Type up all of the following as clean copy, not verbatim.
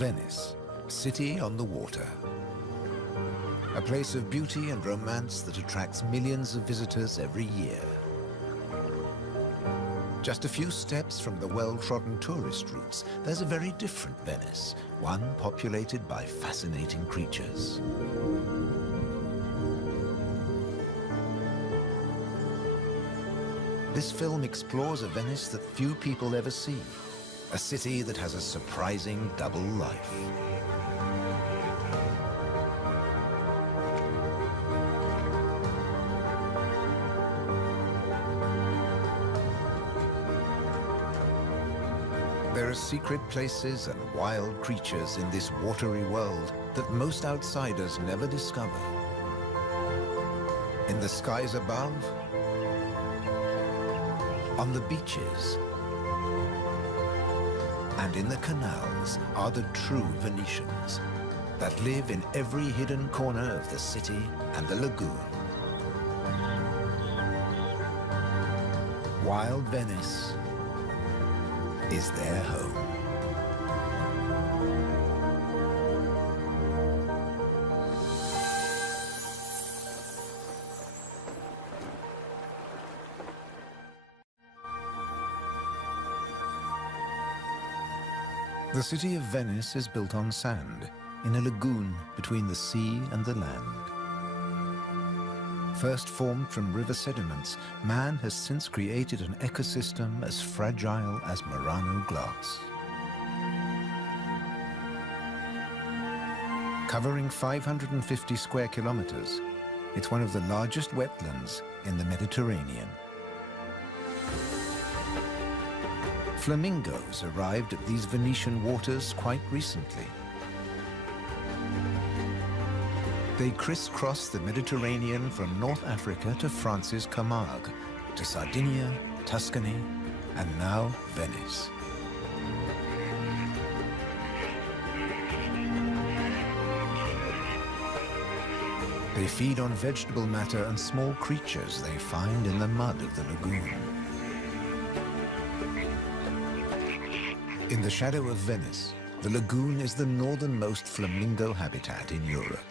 Venice, city on the water. A place of beauty and romance that attracts millions of visitors every year. Just a few steps from the well-trodden tourist routes, there's a very different Venice, one populated by fascinating creatures. This film explores a Venice that few people ever see, a city that has a surprising double life. There are secret places and wild creatures in this watery world that most outsiders never discover. In the skies above, on the beaches, and in the canals are the true Venetians that live in every hidden corner of the city and the lagoon. Wild Venice is their home. The city of Venice is built on sand, in a lagoon between the sea and the land. First formed from river sediments, man has since created an ecosystem as fragile as Murano glass. Covering 550 square kilometers, it's one of the largest wetlands in the Mediterranean. Flamingos arrived at these Venetian waters quite recently. They crisscross the Mediterranean from North Africa to France's Camargue, to Sardinia, Tuscany, and now Venice. They feed on vegetable matter and small creatures they find in the mud of the lagoon. In the shadow of Venice, the lagoon is the northernmost flamingo habitat in Europe.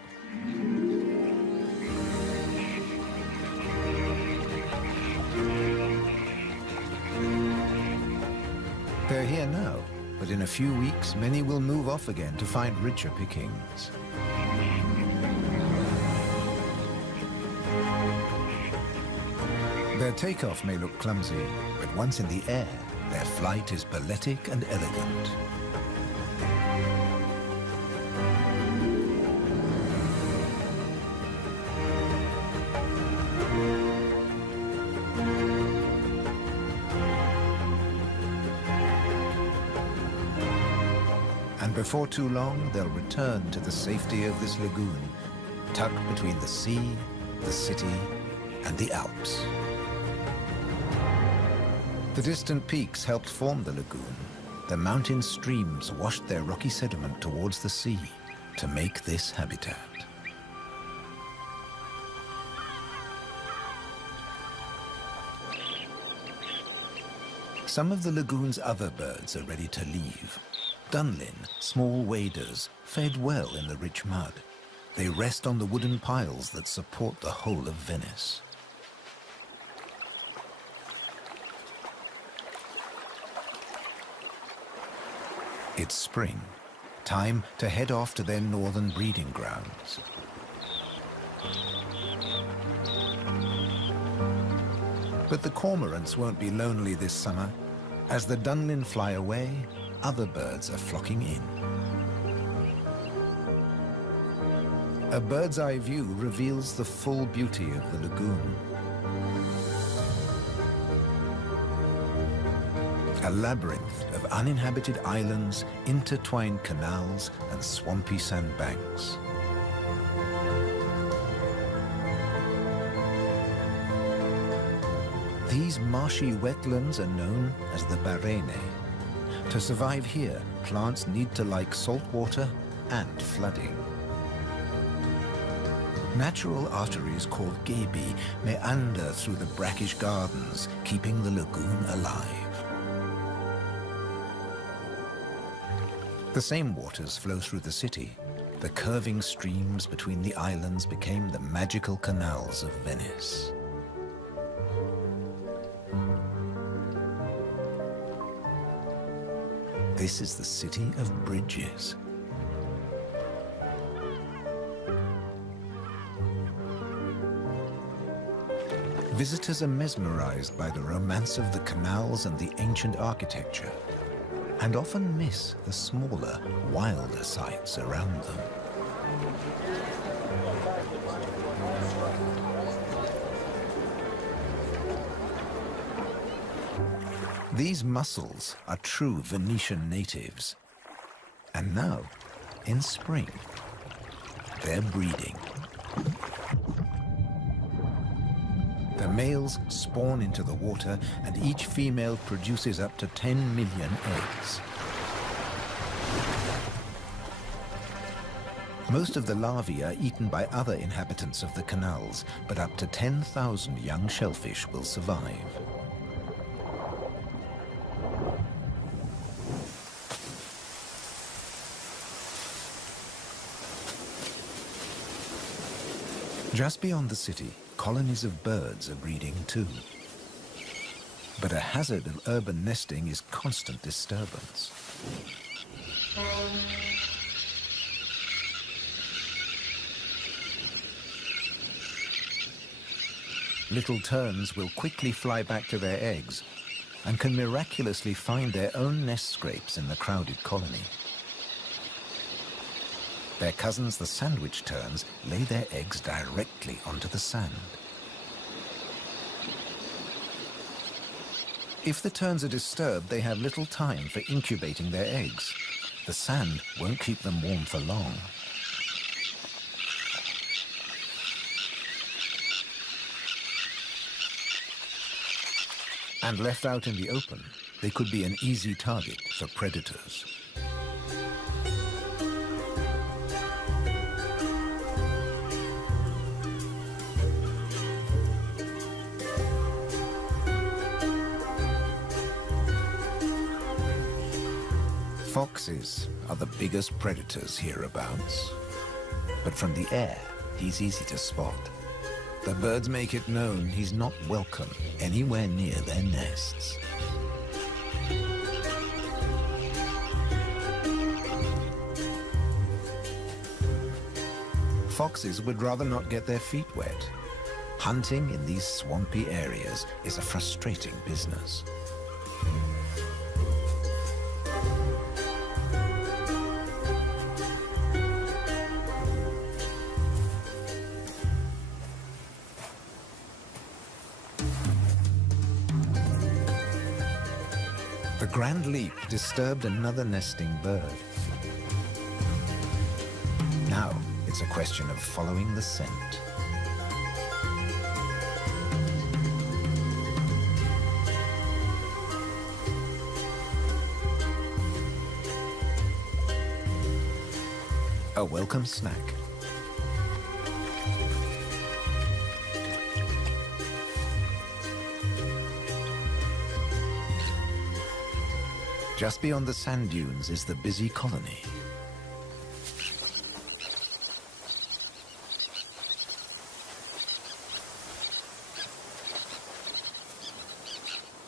They're here now, but in a few weeks, many will move off again to find richer pickings. Their takeoff may look clumsy, but once in the air, their flight is balletic and elegant. And before too long, they'll return to the safety of this lagoon, tucked between the sea, the city, and the Alps. The distant peaks helped form the lagoon. The mountain streams washed their rocky sediment towards the sea to make this habitat. Some of the lagoon's other birds are ready to leave. Dunlin, small waders, fed well in the rich mud. They rest on the wooden piles that support the whole of Venice. It's spring, time to head off to their northern breeding grounds. But the cormorants won't be lonely this summer. As the Dunlin fly away, other birds are flocking in. A bird's eye view reveals the full beauty of the lagoon. A labyrinth of uninhabited islands, intertwined canals, and swampy sandbanks. These marshy wetlands are known as the Barene. To survive here, plants need to like salt water and flooding. Natural arteries called gabi meander through the brackish gardens, keeping the lagoon alive. The same waters flow through the city. The curving streams between the islands became the magical canals of Venice. This is the city of bridges. Visitors are mesmerized by the romance of the canals and the ancient architecture, and often miss the smaller, wilder sights around them. These mussels are true Venetian natives. And now, in spring, they're breeding. The males spawn into the water, and each female produces up to 10 million eggs. Most of the larvae are eaten by other inhabitants of the canals, but up to 10,000 young shellfish will survive. Just beyond the city, colonies of birds are breeding too. But a hazard of urban nesting is constant disturbance. Little terns will quickly fly back to their eggs and can miraculously find their own nest scrapes in the crowded colony. Their cousins, the sandwich terns, lay their eggs directly onto the sand. If the terns are disturbed, they have little time for incubating their eggs. The sand won't keep them warm for long. And left out in the open, they could be an easy target for predators. Foxes are the biggest predators hereabouts. But from the air, he's easy to spot. The birds make it known he's not welcome anywhere near their nests. Foxes would rather not get their feet wet. Hunting in these swampy areas is a frustrating business. The grand leap disturbed another nesting bird. Now it's a question of following the scent. A welcome snack. Just beyond the sand dunes is the busy colony.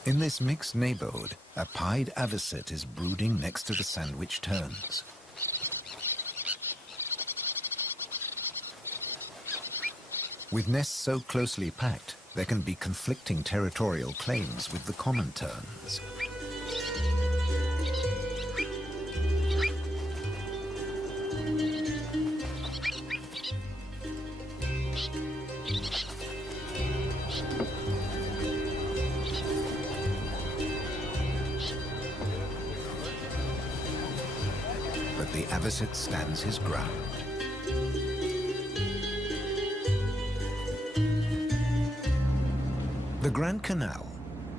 In this mixed neighborhood, a pied avocet is brooding next to the sandwich terns. With nests so closely packed, there can be conflicting territorial claims with the common terns. But the avocet stands his ground. The Grand Canal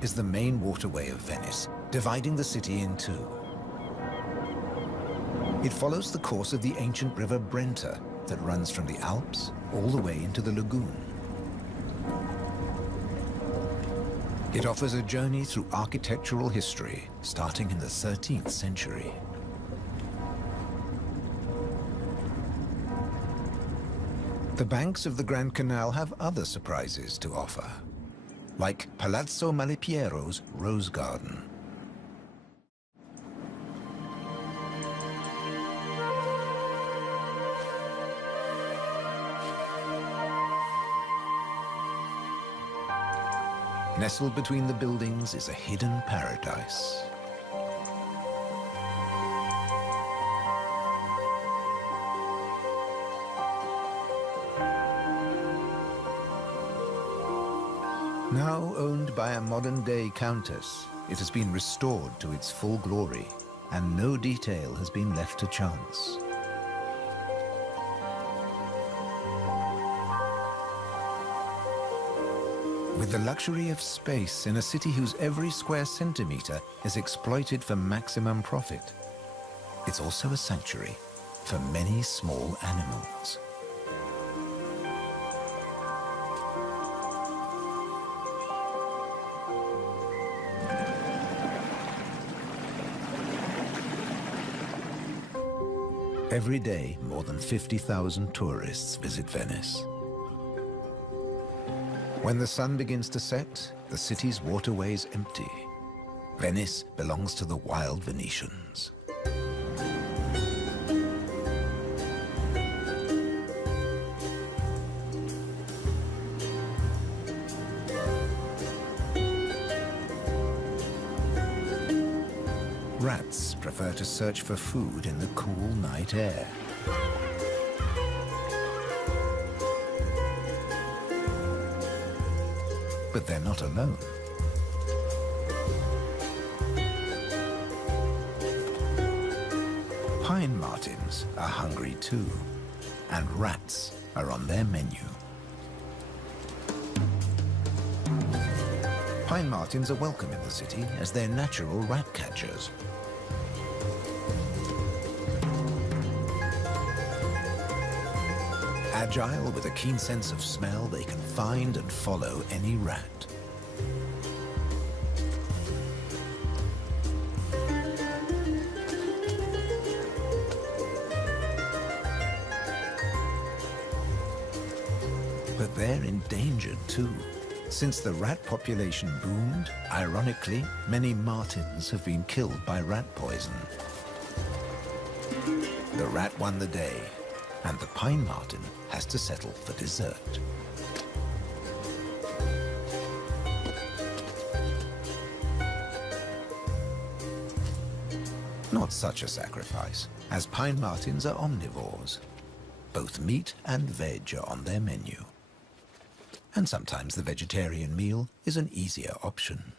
is the main waterway of Venice, dividing the city in two. It follows the course of the ancient river Brenta that runs from the Alps all the way into the lagoon. It offers a journey through architectural history starting in the 13th century. The banks of the Grand Canal have other surprises to offer, like Palazzo Malipiero's Rose Garden. Nestled between the buildings is a hidden paradise. Now owned by a modern-day countess, it has been restored to its full glory, and no detail has been left to chance. With the luxury of space in a city whose every square centimeter is exploited for maximum profit, it's also a sanctuary for many small animals. Every day, more than 50,000 tourists visit Venice. When the sun begins to set, the city's waterways empty. Venice belongs to the wild Venetians. Rats prefer to search for food in the cool night air. But they're not alone. Pine martins are hungry too, and rats are on their menu. Pine martins are welcome in the city as they're natural rat catchers. Agile with a keen sense of smell, they can find and follow any rat. But they're endangered too. Since the rat population boomed, ironically, many martins have been killed by rat poison. The rat won the day, and the pine marten has to settle for dessert. Not such a sacrifice, as pine martens are omnivores. Both meat and veg are on their menu. And sometimes the vegetarian meal is an easier option.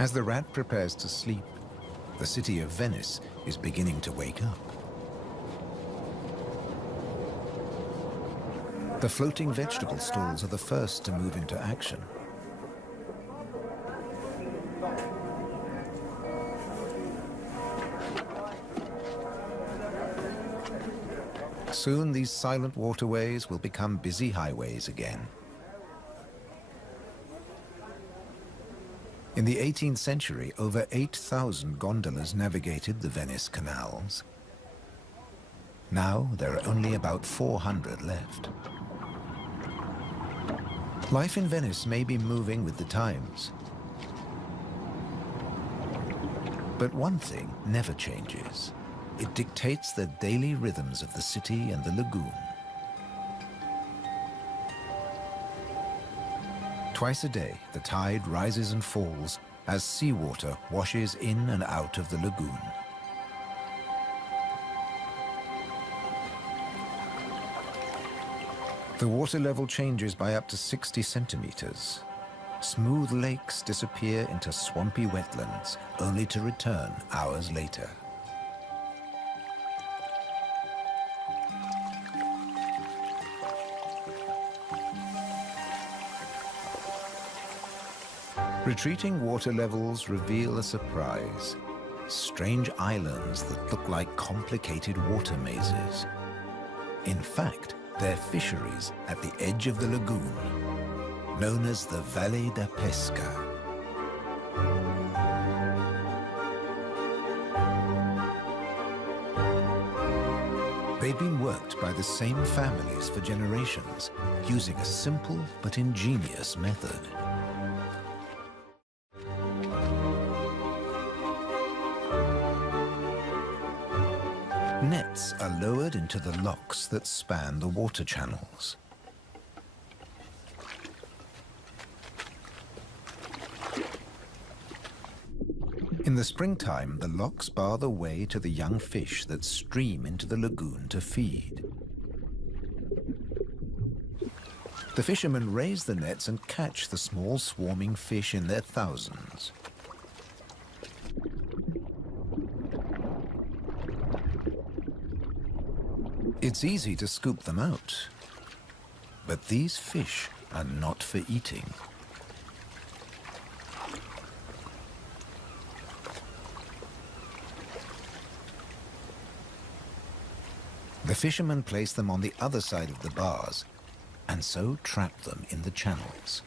As the rat prepares to sleep, the city of Venice is beginning to wake up. The floating vegetable stalls are the first to move into action. Soon these silent waterways will become busy highways again. In the 18th century, over 8,000 gondolas navigated the Venice canals. Now there are only about 400 left. Life in Venice may be moving with the times. But one thing never changes. It dictates the daily rhythms of the city and the lagoon. Twice a day, the tide rises and falls as seawater washes in and out of the lagoon. The water level changes by up to 60 centimeters. Smooth lakes disappear into swampy wetlands, only to return hours later. Retreating water levels reveal a surprise. Strange islands that look like complicated water mazes. In fact, they're fisheries at the edge of the lagoon. known as the Valle da Pesca. They'd been worked by the same families for generations, using a simple but ingenious method. Nets are lowered into the locks that span the water channels. In the springtime, the locks bar the way to the young fish that stream into the lagoon to feed. The fishermen raise the nets and catch the small swarming fish in their thousands. It's easy to scoop them out, but these fish are not for eating. The fishermen place them on the other side of the bars and so trap them in the channels.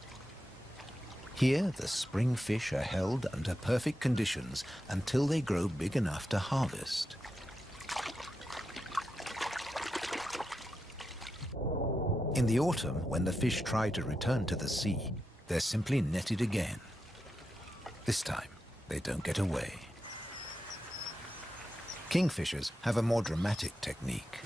Here, the spring fish are held under perfect conditions until they grow big enough to harvest. In the autumn, when the fish try to return to the sea, they're simply netted again. This time, they don't get away. Kingfishers have a more dramatic technique.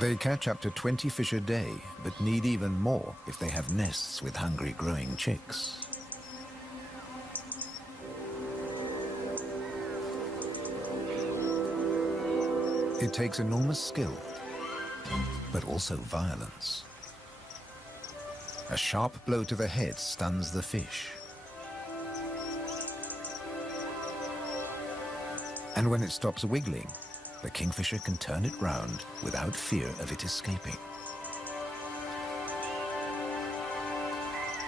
They catch up to 20 fish a day, but need even more if they have nests with hungry growing chicks. It takes enormous skill, but also violence. A sharp blow to the head stuns the fish. And when it stops wiggling, the kingfisher can turn it round without fear of it escaping.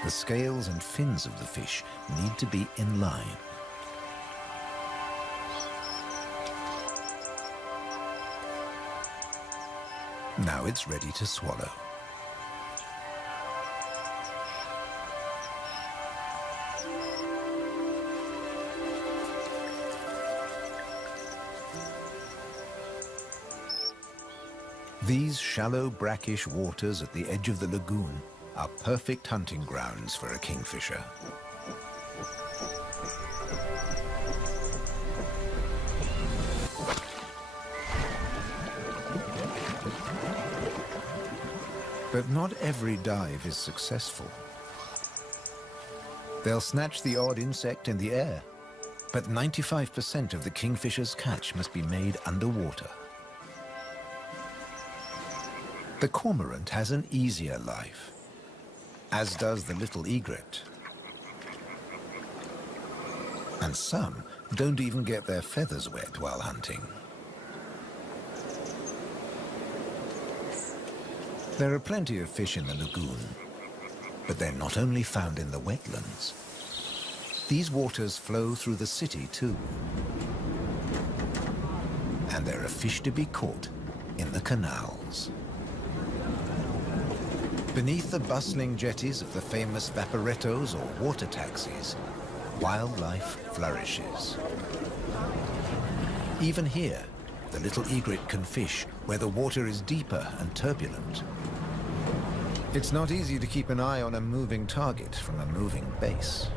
The scales and fins of the fish need to be in line. Now it's ready to swallow. These shallow, brackish waters at the edge of the lagoon are perfect hunting grounds for a kingfisher. But not every dive is successful. They'll snatch the odd insect in the air, but 95% of the kingfisher's catch must be made underwater. The cormorant has an easier life, as does the little egret. And some don't even get their feathers wet while hunting. There are plenty of fish in the lagoon, but they're not only found in the wetlands. These waters flow through the city too. And there are fish to be caught in the canals. Beneath the bustling jetties of the famous vaporettos or water taxis, wildlife flourishes. Even here, the little egret can fish where the water is deeper and turbulent. It's not easy to keep an eye on a moving target from a moving base.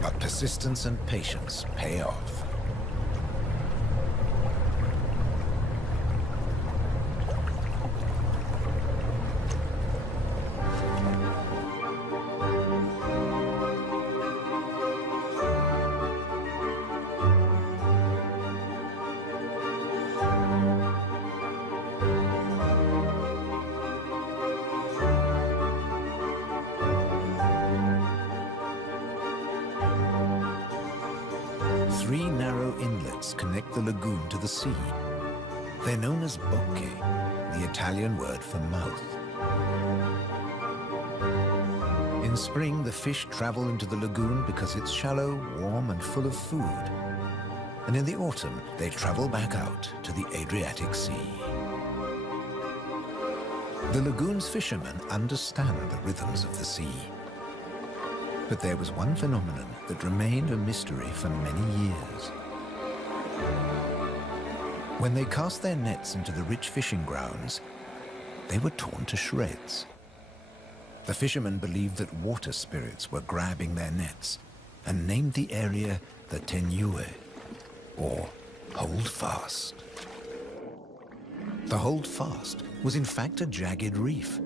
But persistence and patience pay off. 3 narrow inlets connect the lagoon to the sea. They're known as bocche, the Italian word for mouth. In spring, the fish travel into the lagoon because it's shallow, warm, and full of food. And in the autumn, they travel back out to the Adriatic Sea. The lagoon's fishermen understand the rhythms of the sea. But there was one phenomenon that remained a mystery for many years. When they cast their nets into the rich fishing grounds, they were torn to shreds. The fishermen believed that water spirits were grabbing their nets and named the area the Tenue, or Hold Fast. The Hold Fast was in fact a jagged reef,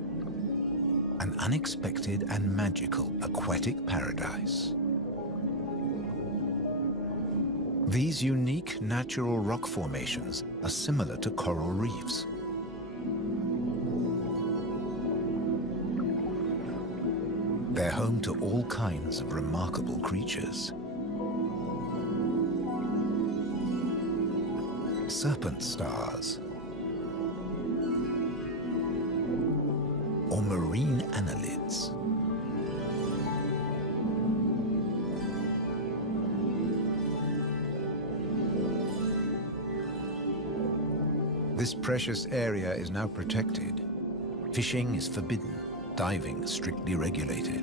an unexpected and magical aquatic paradise. These unique natural rock formations are similar to coral reefs. They're home to all kinds of remarkable creatures. Serpent stars, or marine annelids. This precious area is now protected. Fishing is forbidden, diving strictly regulated.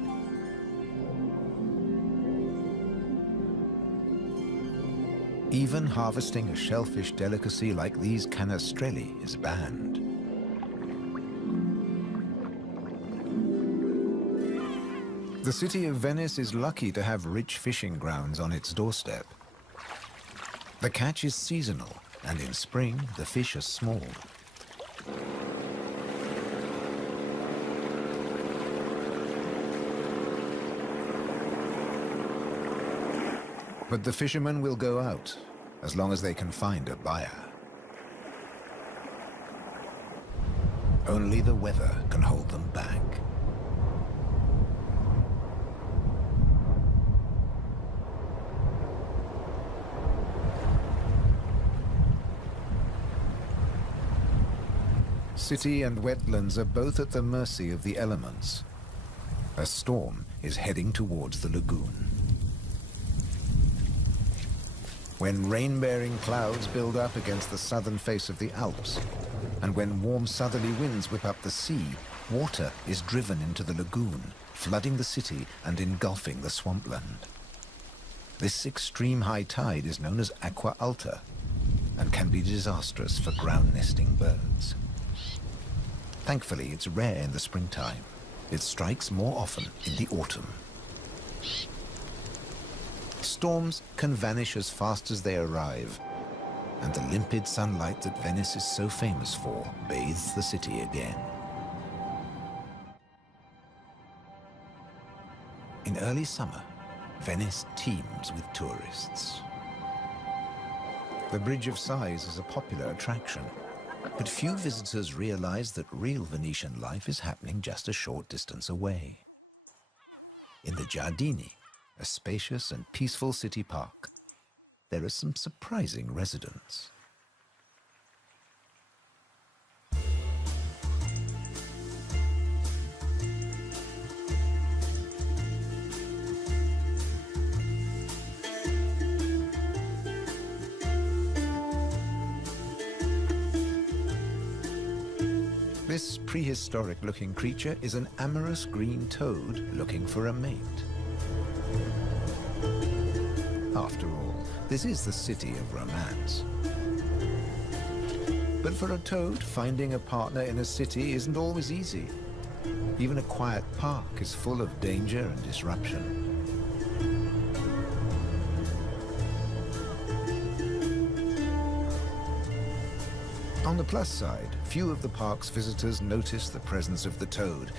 Even harvesting a shellfish delicacy like these canestrelli is banned. The city of Venice is lucky to have rich fishing grounds on its doorstep. The catch is seasonal, and in spring, the fish are small. But the fishermen will go out, as long as they can find a buyer. Only the weather can hold them back. City and wetlands are both at the mercy of the elements. A storm is heading towards the lagoon. When rain-bearing clouds build up against the southern face of the Alps, and when warm southerly winds whip up the sea, water is driven into the lagoon, flooding the city and engulfing the swampland. This extreme high tide is known as aqua alta and can be disastrous for ground-nesting birds. Thankfully, it's rare in the springtime. It strikes more often in the autumn. Storms can vanish as fast as they arrive, and the limpid sunlight that Venice is so famous for bathes the city again. In early summer, Venice teems with tourists. The Bridge of Sighs is a popular attraction, but few visitors realize that real Venetian life is happening just a short distance away. In the Giardini, a spacious and peaceful city park, there are some surprising residents. This prehistoric-looking creature is an amorous green toad looking for a mate. After all, this is the city of romance. But for a toad, finding a partner in a city isn't always easy. Even a quiet park is full of danger and disruption. On the plus side, few of the park's visitors notice the presence of the toad,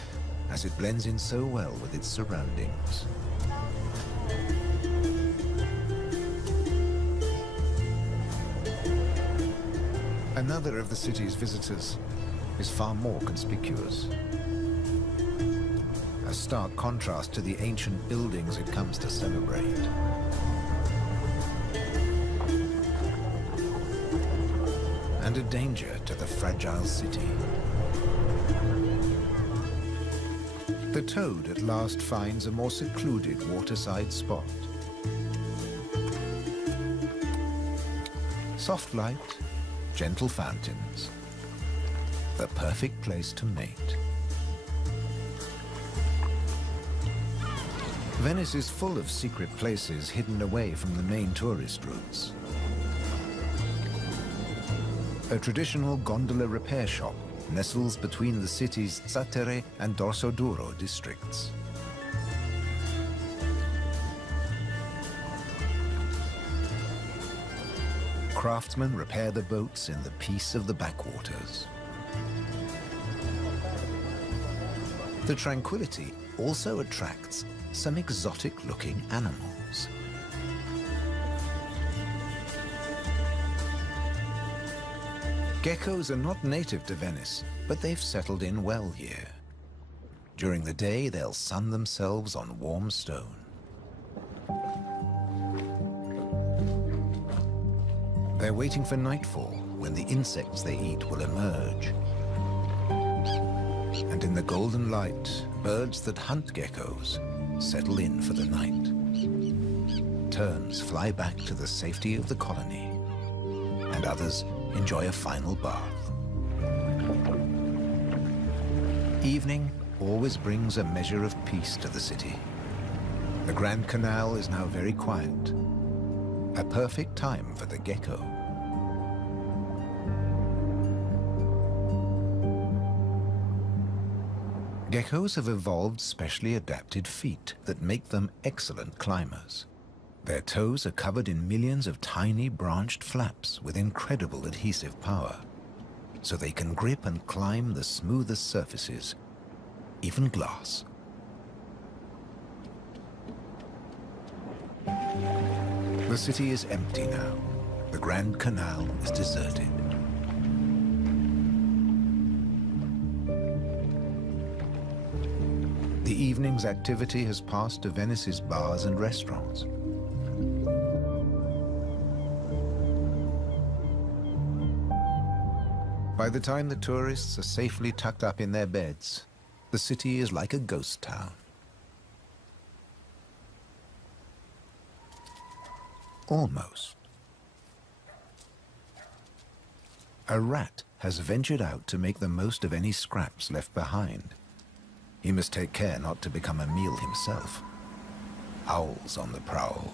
as it blends in so well with its surroundings. Another of the city's visitors is far more conspicuous. A stark contrast to the ancient buildings it comes to celebrate. and a danger to the fragile city. The toad at last finds a more secluded waterside spot. Soft light, gentle fountains, the perfect place to mate. Venice is full of secret places hidden away from the main tourist routes. A traditional gondola repair shop nestles between the city's Zattere and Dorsoduro districts. Craftsmen repair the boats in the peace of the backwaters. The tranquility also attracts some exotic-looking animals. Geckos are not native to Venice, but they've settled in well here. During the day, they'll sun themselves on warm stone. They're waiting for nightfall, when the insects they eat will emerge. And in the golden light, birds that hunt geckos settle in for the night. Terns fly back to the safety of the colony, and others enjoy a final bath. Evening always brings a measure of peace to the city. The Grand Canal is now very quiet, a perfect time for the gecko. Geckos have evolved specially adapted feet that make them excellent climbers. Their toes are covered in millions of tiny branched flaps with incredible adhesive power, so they can grip and climb the smoothest surfaces, even glass. The city is empty now. The Grand Canal is deserted. The evening's activity has passed to Venice's bars and restaurants. By the time the tourists are safely tucked up in their beds, the city is like a ghost town. Almost. A rat has ventured out to make the most of any scraps left behind. He must take care not to become a meal himself. Owls on the prowl.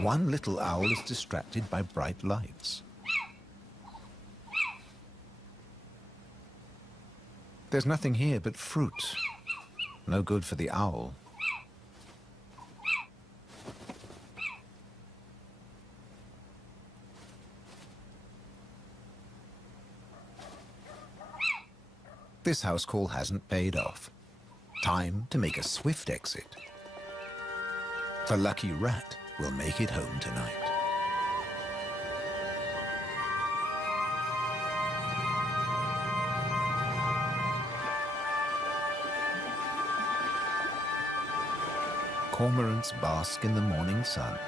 One little owl is distracted by bright lights. There's nothing here but fruit. No good for the owl. This house call hasn't paid off. Time to make a swift exit. The lucky rat will make it home tonight. Cormorants bask in the morning sun.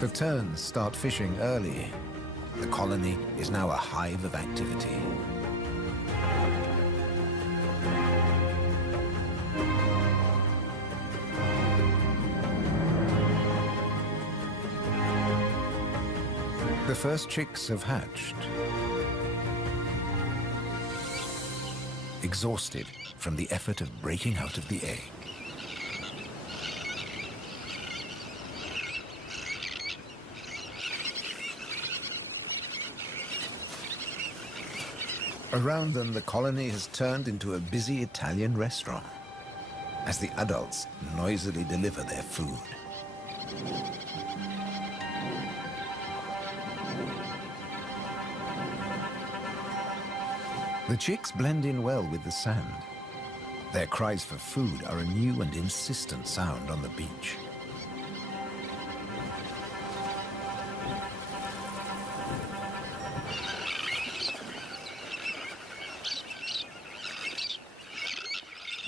The terns start fishing early. The colony is now a hive of activity. The first chicks have hatched. Exhausted from the effort of breaking out of the egg. Around them, the colony has turned into a busy Italian restaurant as the adults noisily deliver their food. The chicks blend in well with the sand. Their cries for food are a new and insistent sound on the beach.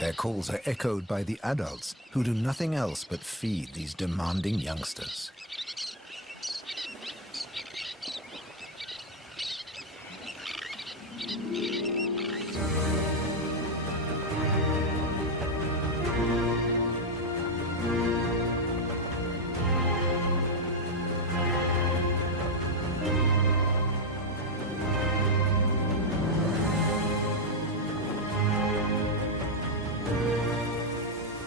Their calls are echoed by the adults, who do nothing else but feed these demanding youngsters.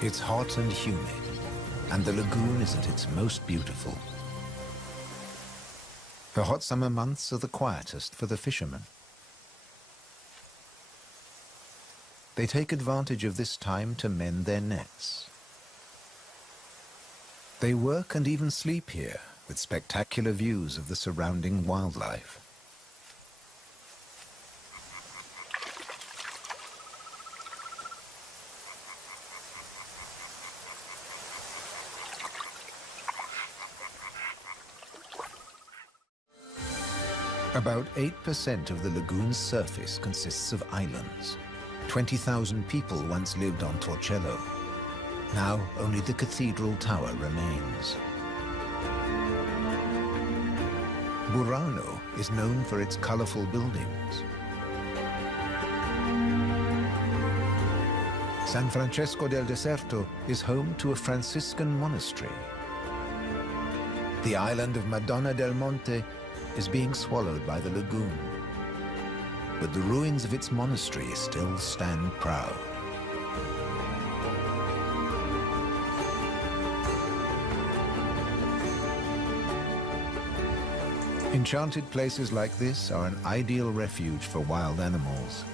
It's hot and humid, and the lagoon is at its most beautiful. The hot summer months are the quietest for the fishermen. They take advantage of this time to mend their nets. They work and even sleep here, with spectacular views of the surrounding wildlife. About 8% of the lagoon's surface consists of islands. 20,000 people once lived on Torcello. Now only the cathedral tower remains. Burano is known for its colorful buildings. San Francesco del Deserto is home to a Franciscan monastery. The island of Madonna del Monte is being swallowed by the lagoon, but the ruins of its monastery still stand proud. Enchanted places like this are an ideal refuge for wild animals.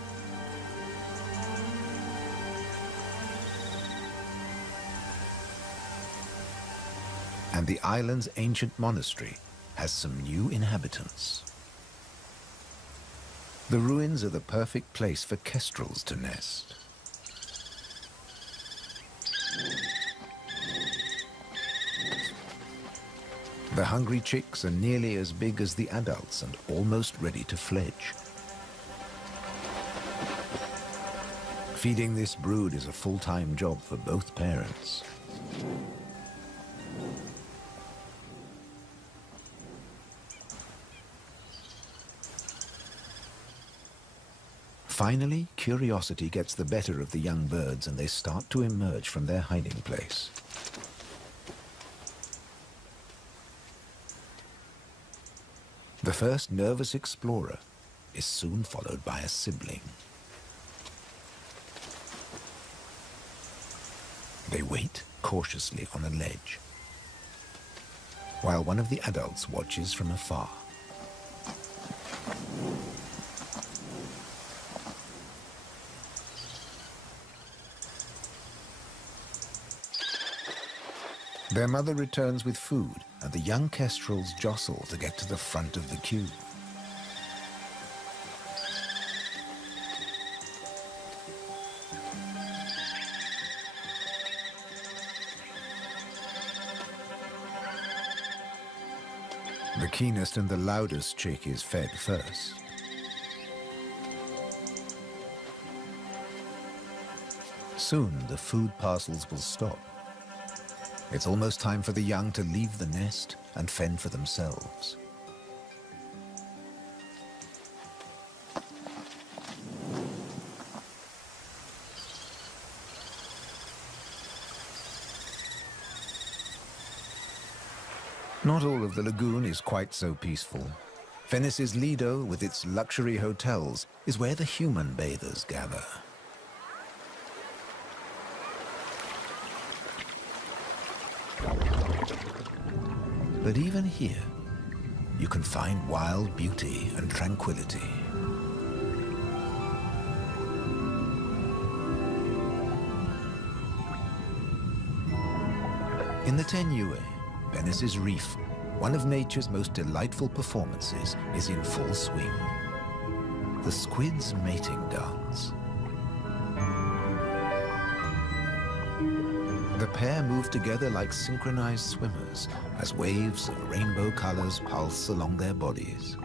And the island's ancient monastery has some new inhabitants. The ruins are the perfect place for kestrels to nest. The hungry chicks are nearly as big as the adults and almost ready to fledge. Feeding this brood is a full-time job for both parents. Finally, curiosity gets the better of the young birds and they start to emerge from their hiding place. The first nervous explorer is soon followed by a sibling. They wait cautiously on a ledge, while one of the adults watches from afar. Their mother returns with food, and the young kestrels jostle to get to the front of the queue. The keenest and the loudest chick is fed first. Soon the food parcels will stop. It's almost time for the young to leave the nest and fend for themselves. Not all of the lagoon is quite so peaceful. Venice's Lido, with its luxury hotels, is where the human bathers gather. But even here, you can find wild beauty and tranquility. In the Tenue, Venice's reef, one of nature's most delightful performances is in full swing. The squid's mating dance. The pair move together like synchronized swimmers as waves of rainbow colors pulse along their bodies.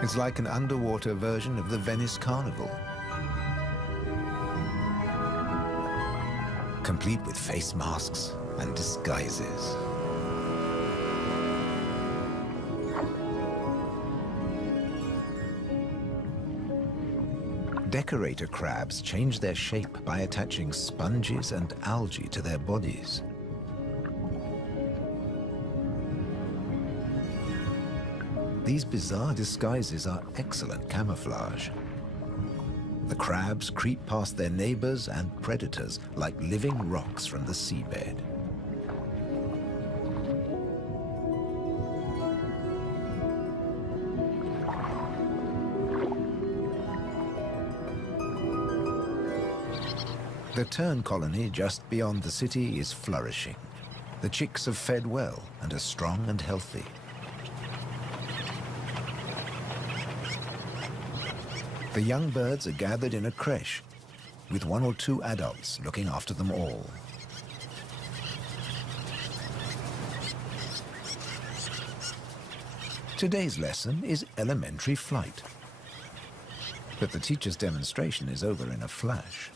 It's like an underwater version of the Venice Carnival, complete with face masks and disguises. Decorator crabs change their shape by attaching sponges and algae to their bodies. These bizarre disguises are excellent camouflage. The crabs creep past their neighbors and predators like living rocks from the seabed. The tern colony just beyond the city is flourishing. The chicks have fed well and are strong and healthy. The young birds are gathered in a creche, with 1 or 2 adults looking after them all. Today's lesson is elementary flight, but the teacher's demonstration is over in a flash.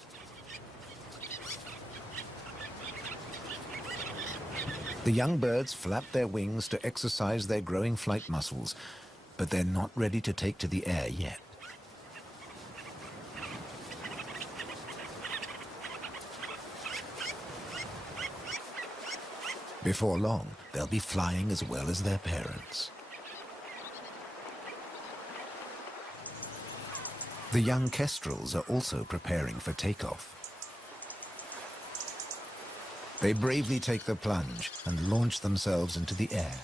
The young birds flap their wings to exercise their growing flight muscles, but they're not ready to take to the air yet. Before long, they'll be flying as well as their parents. The young kestrels are also preparing for takeoff. They bravely take the plunge and launch themselves into the air.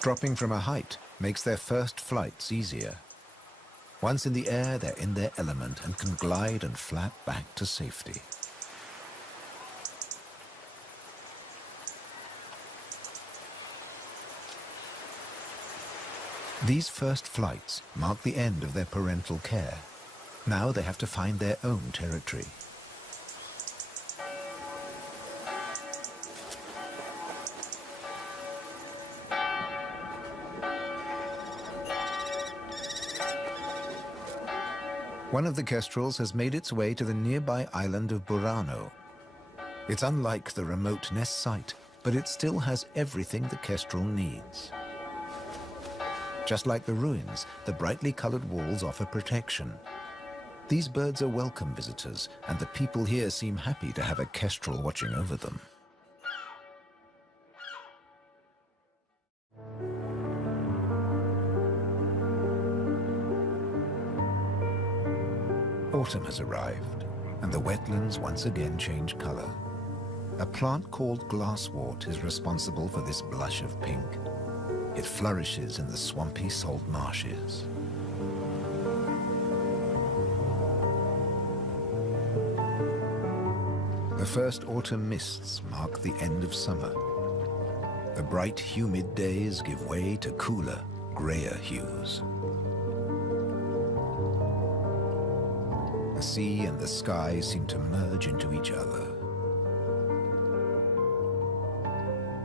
Dropping from a height makes their first flights easier. Once in the air, they're in their element and can glide and flap back to safety. These first flights mark the end of their parental care. Now they have to find their own territory. One of the kestrels has made its way to the nearby island of Burano. It's unlike the remote nest site, but it still has everything the kestrel needs. Just like the ruins, the brightly colored walls offer protection. These birds are welcome visitors, and the people here seem happy to have a kestrel watching over them. Autumn has arrived, and the wetlands once again change color. A plant called glasswort is responsible for this blush of pink. It flourishes in the swampy salt marshes. The first autumn mists mark the end of summer. The bright, humid days give way to cooler, grayer hues. The sea and the sky seem to merge into each other.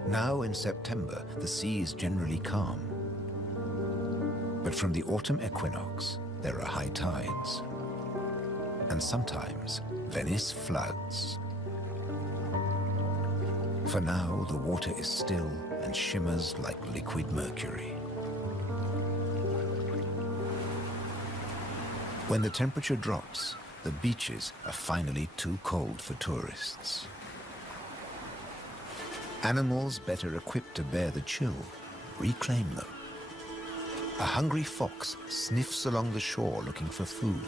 Now in September, the sea is generally calm. But from the autumn equinox, there are high tides. And sometimes, Venice floods. For now, the water is still and shimmers like liquid mercury. When the temperature drops, the beaches are finally too cold for tourists. Animals better equipped to bear the chill reclaim them. A hungry fox sniffs along the shore looking for food.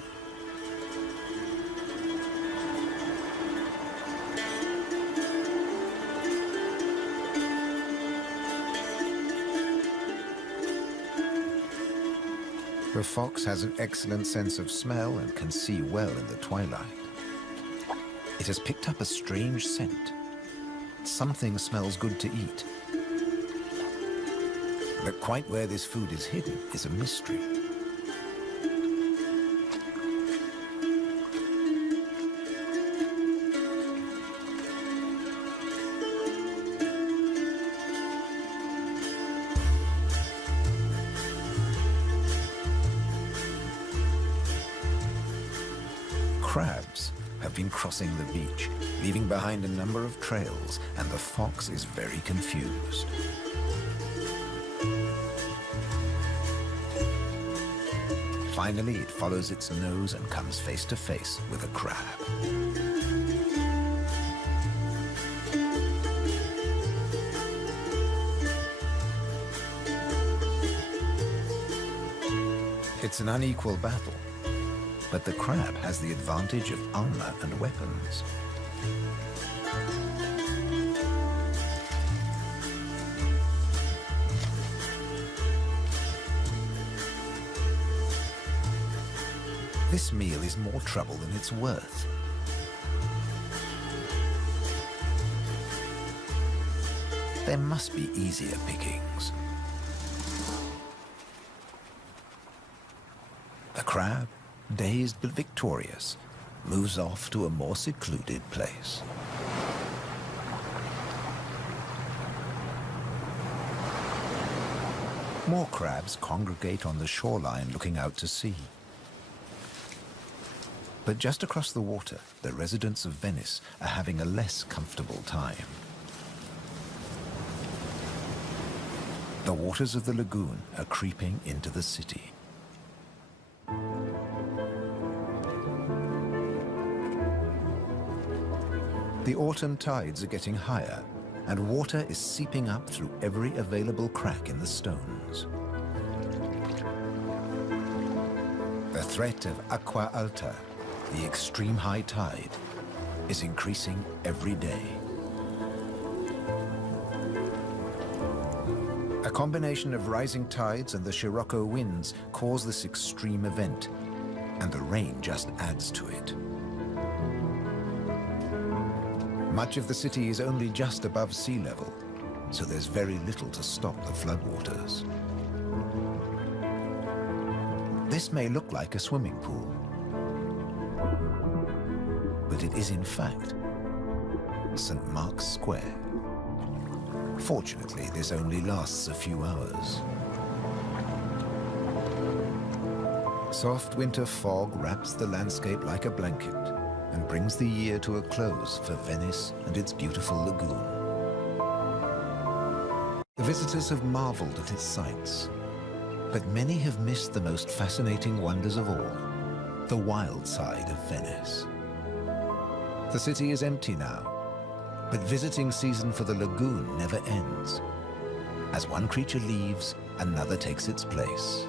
The fox has an excellent sense of smell and can see well in the twilight. It has picked up a strange scent. Something smells good to eat. But quite where this food is hidden is a mystery. Crabs have been crossing the beach, leaving behind a number of trails, and the fox is very confused. Finally, it follows its nose and comes face to face with a crab. It's an unequal battle, but the crab has the advantage of armor and weapons. This meal is more trouble than it's worth. There must be easier pickings. The crab, dazed but victorious, moves off to a more secluded place. More crabs congregate on the shoreline looking out to sea. But just across the water, the residents of Venice are having a less comfortable time. The waters of the lagoon are creeping into the city. The autumn tides are getting higher, and water is seeping up through every available crack in the stones. The threat of acqua alta, the extreme high tide, is increasing every day. A combination of rising tides and the Scirocco winds cause this extreme event, and the rain just adds to it. Much of the city is only just above sea level, so there's very little to stop the floodwaters. This may look like a swimming pool, but it is in fact St. Mark's Square. Fortunately, this only lasts a few hours. Soft winter fog wraps the landscape like a blanket and brings the year to a close for Venice and its beautiful lagoon. The visitors have marveled at its sights, but many have missed the most fascinating wonders of all, the wild side of Venice. The city is empty now, but visiting season for the lagoon never ends. As one creature leaves, another takes its place.